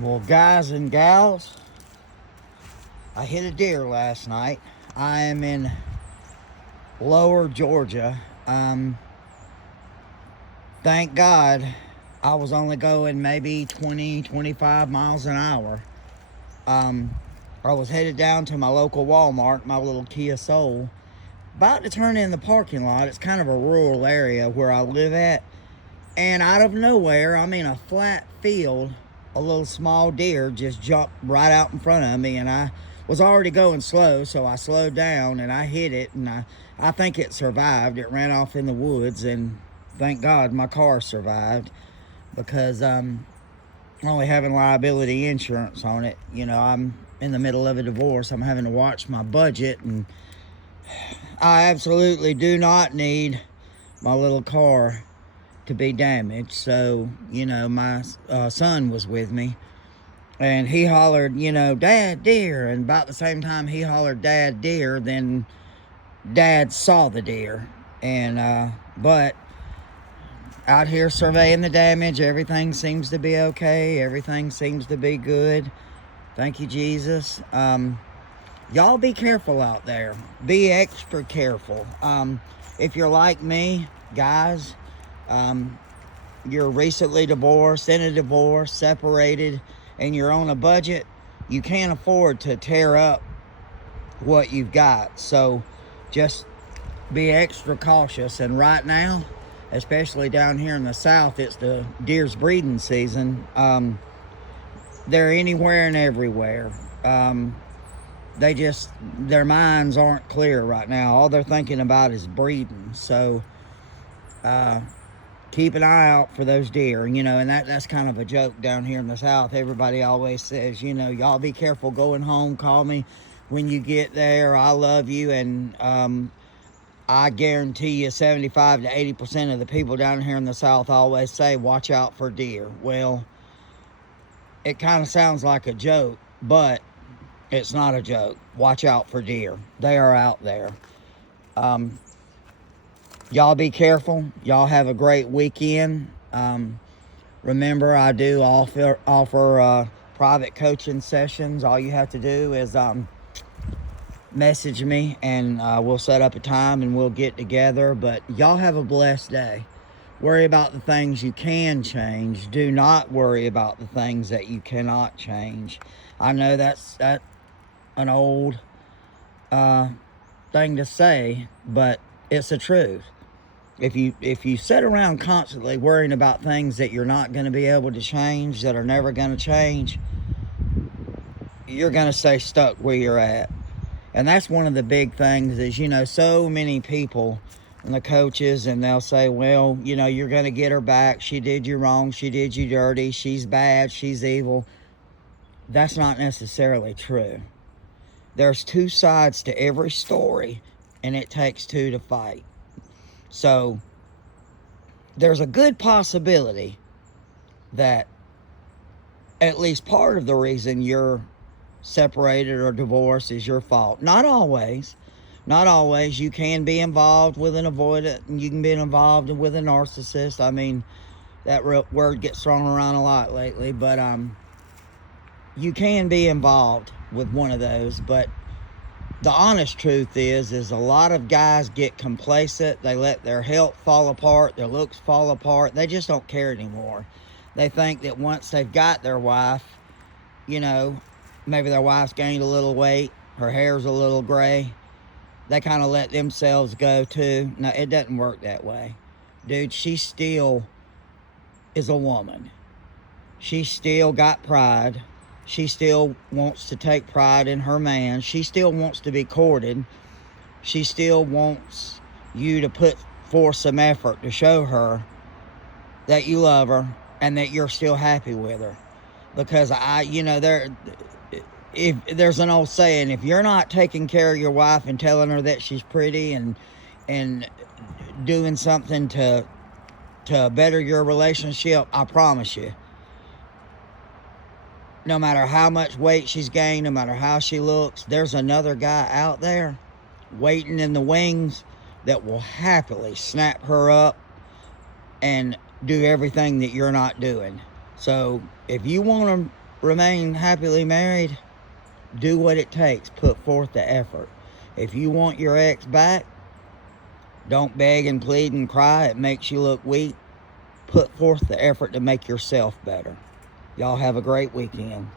Well, guys and gals, I hit a deer last night. I am in lower Georgia. Thank God I was only going maybe 20, 25 miles an hour. Um, I was headed down to my local Walmart, my little Kia Soul, about to turn in the parking lot. It's kind of a rural area where I live at. And out of nowhere, I'm in a flat field. A little small deer just jumped right out in front of me, and I was already going slow, so I slowed down and I hit it, and I think it survived. It ran off in the woods, and thank God my car survived because only having liability insurance on it. You know, I'm in the middle of a divorce. I'm having to watch my budget, and I absolutely do not need my little car to be damaged. So, you know, my son was with me, and he hollered, you know, "Dad, deer." And about the same time he hollered, "Dad, deer," then Dad saw the deer. And but out here surveying the damage, everything seems to be okay. Everything seems to be good. Thank you, Jesus. Y'all be careful out there. Be extra careful. If you're like me, guys, you're recently divorced, in a divorce, separated, and you're on a budget, you can't afford to tear up what you've got. So just be extra cautious. And right now, especially down here in the South, it's the deer's breeding season. They're anywhere and everywhere. Their minds aren't clear right now. All they're thinking about is breeding. So keep an eye out for those deer, you know. And that's kind of a joke down here in the South. Everybody always says, you know, y'all be careful going home. Call me when you get there. I love you. And I guarantee you 75 to 80% of the people down here in the South always say, watch out for deer. Well, it kind of sounds like a joke, but it's not a joke. Watch out for deer. They are out there. Y'all be careful. Y'all have a great weekend. Remember, I do offer private coaching sessions. All you have to do is message me, and we'll set up a time and we'll get together. But y'all have a blessed day. Worry about the things you can change. Do not worry about the things that you cannot change. I know that's an old thing to say, but it's the truth. If you sit around constantly worrying about things that you're not going to be able to change, that are never going to change, you're going to stay stuck where you're at. And that's one of the big things is, you know, so many people and the coaches, and they'll say, well, you know, you're going to get her back. She did you wrong. She did you dirty. She's bad. She's evil. That's not necessarily true. There's two sides to every story, and it takes two to fight. So there's a good possibility that at least part of the reason you're separated or divorced is your fault. Not always. Not always. You can be involved with an avoidant, and you can be involved with a narcissist. I mean, that word gets thrown around a lot lately, but you can be involved with one of those. But the honest truth is a lot of guys get complacent. They let their health fall apart, their looks fall apart. They just don't care anymore. They think that once they've got their wife, you know, maybe their wife's gained a little weight, her hair's a little gray, they kind of let themselves go too. No, it doesn't work that way. Dude, she still is a woman. She still got pride. She still wants to take pride in her man. She still wants to be courted. She still wants you to put forth some effort to show her that you love her and that you're still happy with her. Because if there's an old saying, if you're not taking care of your wife and telling her that she's pretty and doing something to better your relationship, I promise you, no matter how much weight she's gained, no matter how she looks, there's another guy out there waiting in the wings that will happily snap her up and do everything that you're not doing. So if you want to remain happily married, do what it takes. Put forth the effort. If you want your ex back, don't beg and plead and cry. It makes you look weak. Put forth the effort to make yourself better. Y'all have a great weekend.